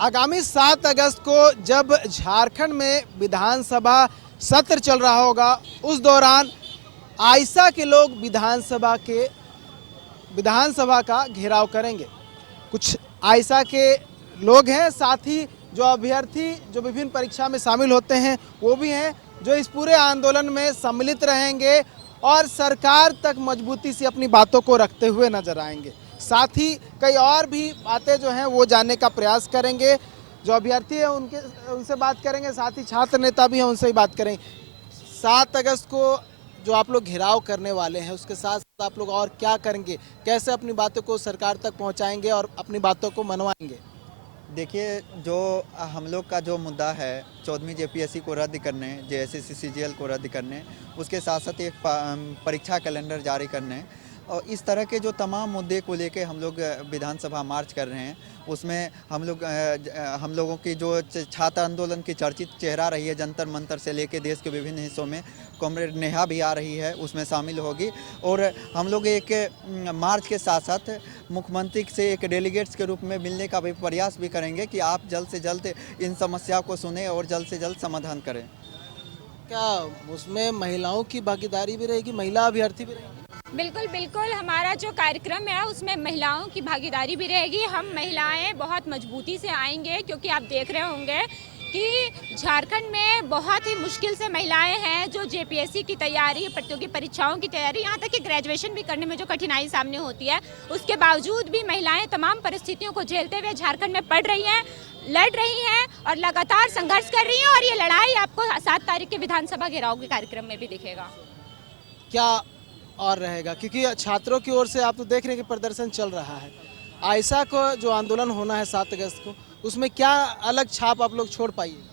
आगामी 7 अगस्त को जब झारखंड में विधानसभा सत्र चल रहा होगा, उस दौरान आइसा के लोग विधानसभा का घेराव करेंगे। कुछ आइसा के लोग हैं, साथ ही जो अभ्यर्थी जो विभिन्न परीक्षा में शामिल होते हैं वो भी हैं, जो इस पूरे आंदोलन में सम्मिलित रहेंगे और सरकार तक मजबूती से अपनी बातों को रखते हुए नजर आएंगे। साथ ही कई और भी बातें जो हैं वो जानने का प्रयास करेंगे। जो अभ्यर्थी हैं उनसे बात करेंगे, साथ ही छात्र नेता भी हैं उनसे ही बात करेंगे। 7 अगस्त को जो आप लोग घेराव करने वाले हैं, उसके साथ साथ आप लोग और क्या करेंगे, कैसे अपनी बातों को सरकार तक पहुंचाएंगे और अपनी बातों को मनवाएंगे? देखिए, जो हम लोग का जो मुद्दा है 14वीं जेपीएससी को रद्द करने, जेएसएससी सीजीएल को रद्द करने, उसके साथ साथ एक परीक्षा कैलेंडर जारी करने और इस तरह के जो तमाम मुद्दे को लेके हम लोग विधानसभा मार्च कर रहे हैं। उसमें हम लोगों की जो छात्र आंदोलन की चर्चित चेहरा रही है, जंतर मंतर से लेके देश के विभिन्न हिस्सों में, कॉमरेड नेहा भी आ रही है, उसमें शामिल होगी। और हम लोग एक मार्च के साथ साथ मुख्यमंत्री से एक डेलीगेट्स के रूप में मिलने का भी प्रयास भी करेंगे कि आप जल्द से जल्द इन समस्या को सुने और जल्द से जल्द समाधान करें। क्या उसमें महिलाओं की भागीदारी भी रहेगी, महिला अभ्यर्थी भी रहेगी? बिल्कुल बिल्कुल, हमारा जो कार्यक्रम है उसमें महिलाओं की भागीदारी भी रहेगी। हम महिलाएं बहुत मजबूती से आएंगे, क्योंकि आप देख रहे होंगे कि झारखंड में बहुत ही मुश्किल से महिलाएं हैं जो जेपीएससी की तैयारी, प्रतियोगी परीक्षाओं की तैयारी, यहाँ तक कि ग्रेजुएशन भी करने में जो कठिनाई सामने होती है, उसके बावजूद भी महिलाएं तमाम परिस्थितियों को झेलते हुए झारखंड में पढ़ रही हैं, लड़ रही हैं और लगातार संघर्ष कर रही हैं। और ये लड़ाई आपको 7 तारीख के विधानसभा घेराव के कार्यक्रम में भी दिखेगा। क्या और रहेगा, क्योंकि छात्रों की ओर से आप तो देख रहे हैं कि प्रदर्शन चल रहा है। आइसा को जो आंदोलन होना है 7 अगस्त को, उसमें क्या अलग छाप आप लोग छोड़ पाइए?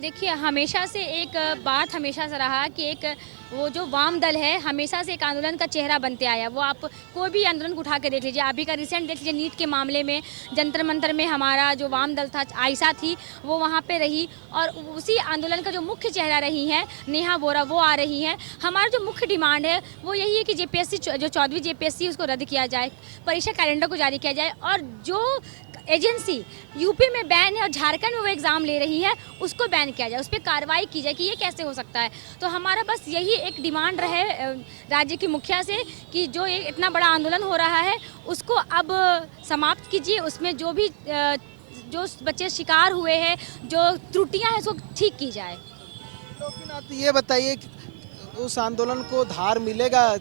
देखिए, हमेशा से एक बात हमेशा से रहा कि एक वो जो वाम दल है हमेशा से एक आंदोलन का चेहरा बनते आया। वो आप कोई भी आंदोलन को उठा के देख लीजिए, अभी का रिसेंट देख लीजिए, नीट के मामले में जंतर मंतर में हमारा जो वाम दल था, आइसा थी, वो वहाँ पे रही और उसी आंदोलन का जो मुख्य चेहरा रही है नेहा बोरा, वो आ रही हैं। हमारा जो मुख्य डिमांड है वो यही है कि जेपीएससी जो 14वीं जेपीएससी उसको रद्द किया जाए, परीक्षा कैलेंडर को जारी किया जाए और जो एजेंसी यूपी में बैन है और झारखंड में वो एग्ज़ाम ले रही है उसको बैन किया जाए, उस पर कार्रवाई की जाए कि ये कैसे हो सकता है। तो हमारा बस यही एक डिमांड रहे राज्य की मुखिया से कि जो ये इतना बड़ा आंदोलन हो रहा है उसको अब समाप्त कीजिए, उसमें जो भी जो बच्चे शिकार हुए हैं, जो त्रुटियां हैं, उसको ठीक की जाए। लेकिन आप ये बताइए कि उस आंदोलन को धार मिलेगा?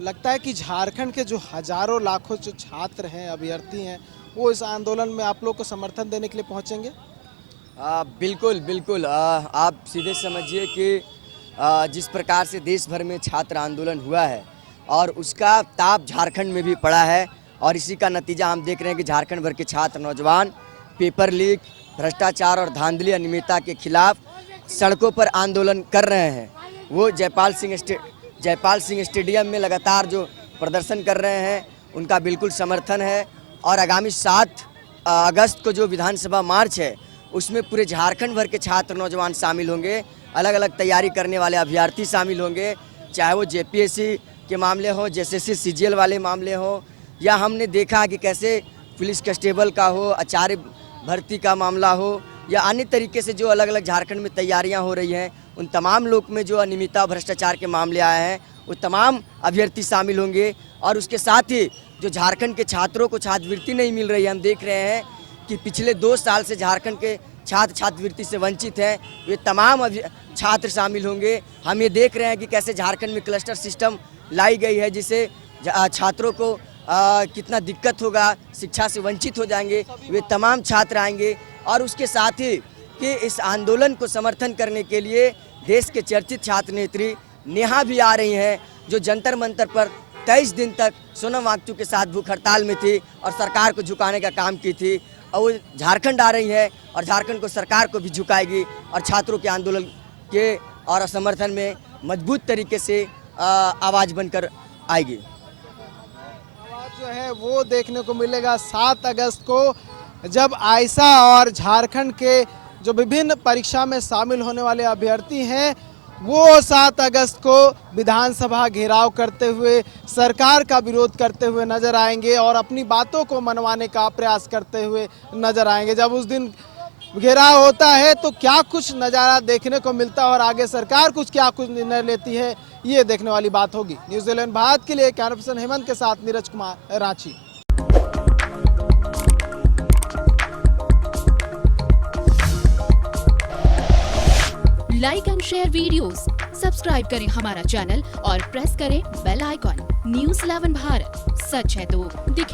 लगता है कि झारखंड के जो हजारों लाखों जो छात्र हैं, अभ्यर्थी हैं, वो इस आंदोलन में आप लोग को समर्थन देने के लिए पहुंचेंगे? बिल्कुल बिल्कुल, आप सीधे समझिए कि जिस प्रकार से देश भर में छात्र आंदोलन हुआ है और उसका ताप झारखंड में भी पड़ा है और इसी का नतीजा हम देख रहे हैं कि झारखंड भर के छात्र नौजवान पेपर लीक, भ्रष्टाचार और धांधली अनियमितता के खिलाफ सड़कों पर आंदोलन कर रहे हैं। वो जयपाल सिंह स्टेडियम में लगातार जो प्रदर्शन कर रहे हैं उनका बिल्कुल समर्थन है और आगामी 7 अगस्त को जो विधानसभा मार्च है उसमें पूरे झारखंड भर के छात्र नौजवान शामिल होंगे, अलग अलग तैयारी करने वाले अभ्यर्थी शामिल होंगे, चाहे वो जेपीएससी के मामले हो, जेएसएससी सीजीएल वाले मामले हो, या हमने देखा कि कैसे पुलिस कांस्टेबल का हो, आचार्य भर्ती का मामला हो, या अन्य तरीके से जो अलग अलग झारखंड में तैयारियां हो रही हैं, उन तमाम लोग में जो अनियमितता भ्रष्टाचार के मामले आए हैं वो तमाम अभ्यर्थी शामिल होंगे। और उसके साथ ही जो झारखंड के छात्रों को छात्रवृत्ति नहीं मिल रही है, हम देख रहे हैं कि पिछले 2 साल से झारखंड के छात्र छात्रवृत्ति से वंचित हैं, वे तमाम छात्र शामिल होंगे। हम ये देख रहे हैं कि कैसे झारखंड में क्लस्टर सिस्टम लाई गई है, जिससे छात्रों को कितना दिक्कत होगा, शिक्षा से वंचित हो जाएंगे, वे तमाम छात्र आएंगे। और उसके साथ ही कि इस आंदोलन को समर्थन करने के लिए देश के चर्चित छात्र नेत्री नेहा भी आ रही हैं, जो जंतर मंतर पर 23 दिन तक सोनम वांगचुक के साथ भूख हड़ताल में थी और सरकार को झुकाने का काम की थी, और वो झारखंड आ रही है और झारखंड को सरकार को भी झुकाएगी और छात्रों के आंदोलन के और समर्थन में मजबूत तरीके से आवाज़ बनकर आएगी। आवाज़ जो है वो देखने को मिलेगा 7 अगस्त को, जब आइसा और झारखंड के जो विभिन्न परीक्षा में शामिल होने वाले अभ्यर्थी हैं वो 7 अगस्त को विधानसभा घेराव करते हुए सरकार का विरोध करते हुए नजर आएंगे और अपनी बातों को मनवाने का प्रयास करते हुए नजर आएंगे। जब उस दिन घेराव होता है तो क्या कुछ नज़ारा देखने को मिलता है और आगे सरकार क्या कुछ निर्णय लेती है, ये देखने वाली बात होगी। न्यूजीलैंड भारत के लिए कैमरा पर्सन हेमंत के साथ Neeraj Kumar, Ranchi. Like and share videos, subscribe करें हमारा चैनल और प्रेस करें बेल आइकॉन। न्यूज़ 11 भारत, सच है तो दिखे।